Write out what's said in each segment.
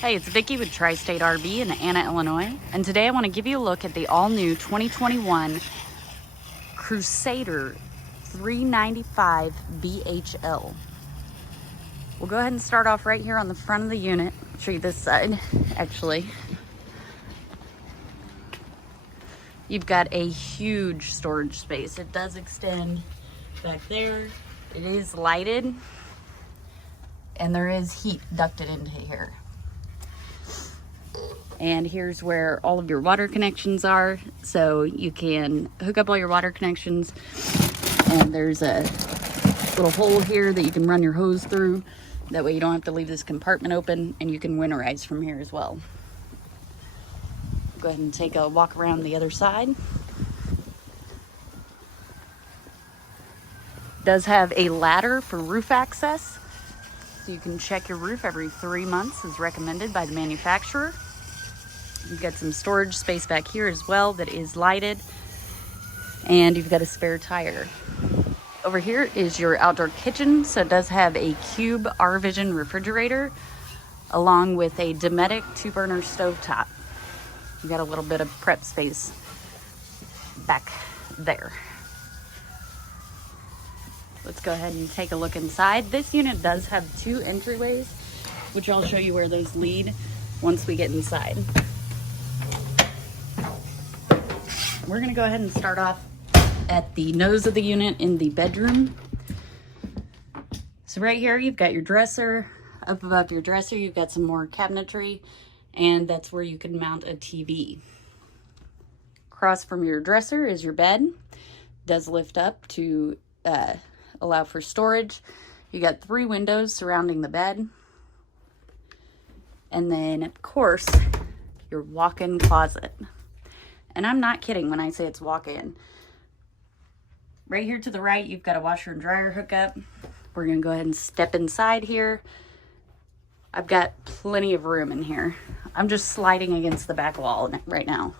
Hey, it's Vicki with Tri-State RV in Anna, Illinois, and today I want to give you a look at the all-new 2021 Crusader 395 VHL. We'll go ahead and start off right here on the front of the unit. I'll show you this side, actually. You've got a huge storage space. It does extend back there. It is lighted, and there is heat ducted into here. And here's where all of your water connections are. So you can hook up all your water connections. And there's a little hole here that you can run your hose through. That way you don't have to leave this compartment open, and you can winterize from here as well. Go ahead and take a walk around the other side. It does have a ladder for roof access. So you can check your roof every 3 months as recommended by the manufacturer. You've got some storage space back here as well that is lighted, and you've got a spare tire. Over here is your outdoor kitchen, so it does have a cube R-Vision refrigerator along with a Dometic 2-burner stovetop. You've got a little bit of prep space back there. Let's go ahead and take a look inside. This unit does have 2 entryways, which I'll show you where those lead once we get inside. We're gonna go ahead and start off at the nose of the unit in the bedroom. So right here, you've got your dresser. Up above your dresser, you've got some more cabinetry, and that's where you can mount a TV. Across from your dresser is your bed. It does lift up to allow for storage. You got 3 windows surrounding the bed. And then, of course, your walk-in closet. And I'm not kidding when I say it's walk-in. Right here to the right, you've got a washer and dryer hookup. We're gonna go ahead and step inside here. I've got plenty of room in here. I'm just sliding against the back wall right now.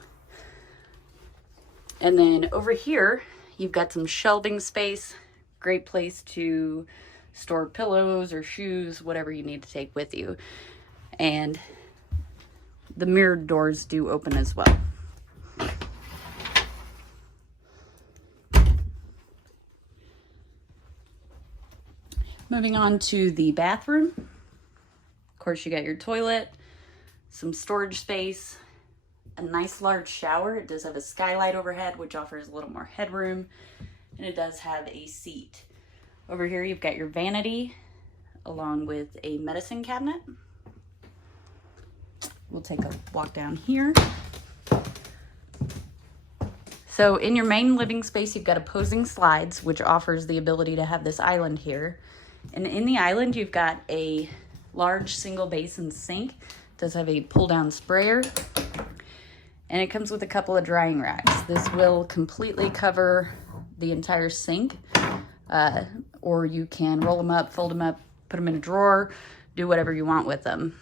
And then over here, you've got some shelving space. Great place to store pillows or shoes, whatever you need to take with you. And the mirrored doors do open as well. Moving on to the bathroom. Of course, you got your toilet, some storage space, a nice large shower. It does have a skylight overhead, which offers a little more headroom, and it does have a seat. Over here, you've got your vanity, along with a medicine cabinet. We'll take a walk down here. So in your main living space, you've got opposing slides, which offers the ability to have this island here. And in the island, you've got a large single basin sink. It does have a pull-down sprayer. And it comes with a couple of drying racks. This will completely cover the entire sink. Or you can roll them up, fold them up, put them in a drawer, do whatever you want with them.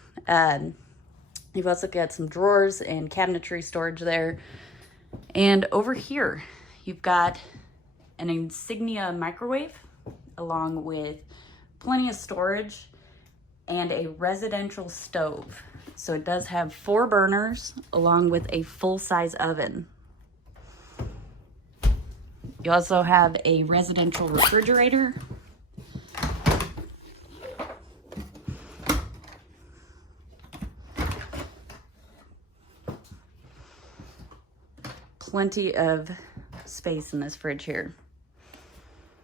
You've also got some drawers and cabinetry storage there. And over here, you've got an Insignia microwave along with plenty of storage and a residential stove. So it does have 4 burners along with a full-size oven. You also have a residential refrigerator. Plenty of space in this fridge here.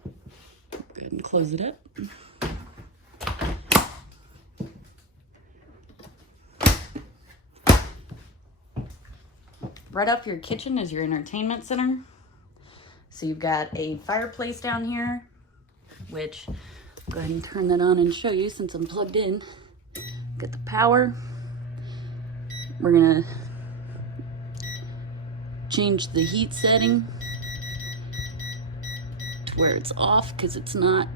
Go ahead and close it up. Right up your kitchen is your entertainment center. So you've got a fireplace down here, which I'll go ahead and turn that on and show you since I'm plugged in. Get the power. We're gonna change the heat setting to where it's off because it's not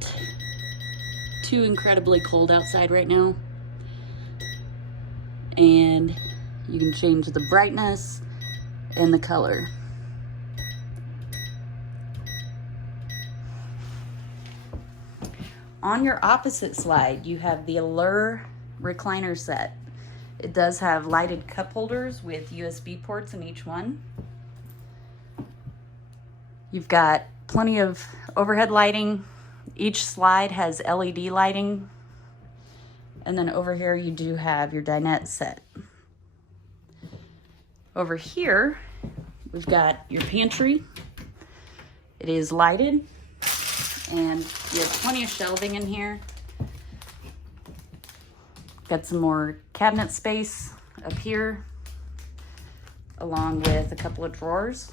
too incredibly cold outside right now. And you can change the brightness and the color. On your opposite slide, you have the Allure recliner set. It does have lighted cup holders with USB ports in each one. You've got plenty of overhead lighting. Each slide has LED lighting. And then over here you do have your dinette set. Over here, we've got your pantry. It is lighted, and you have plenty of shelving in here. Got some more cabinet space up here, along with a couple of drawers.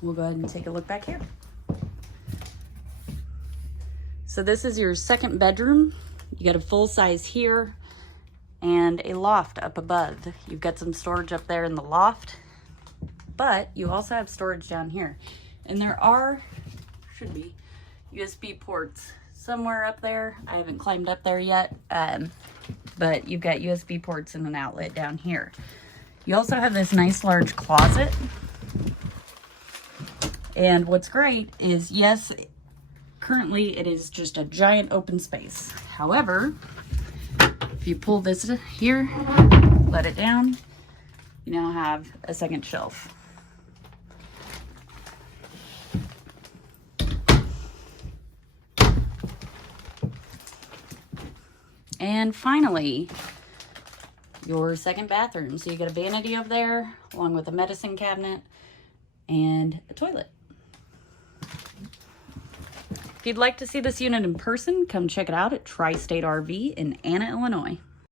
We'll go ahead and take a look back here. So this is your second bedroom. You got a full size here and a loft up above. You've got some storage up there in the loft, but you also have storage down here. And there should be USB ports somewhere up there. I haven't climbed up there yet, but you've got USB ports and an outlet down here. You also have this nice large closet. And what's great is, yes, currently it is just a giant open space. However, if you pull this here, let it down, you now have a second shelf. And finally, your second bathroom. So you got a vanity up there, along with a medicine cabinet and a toilet. If you'd like to see this unit in person, come check it out at Tri-State RV in Anna, Illinois.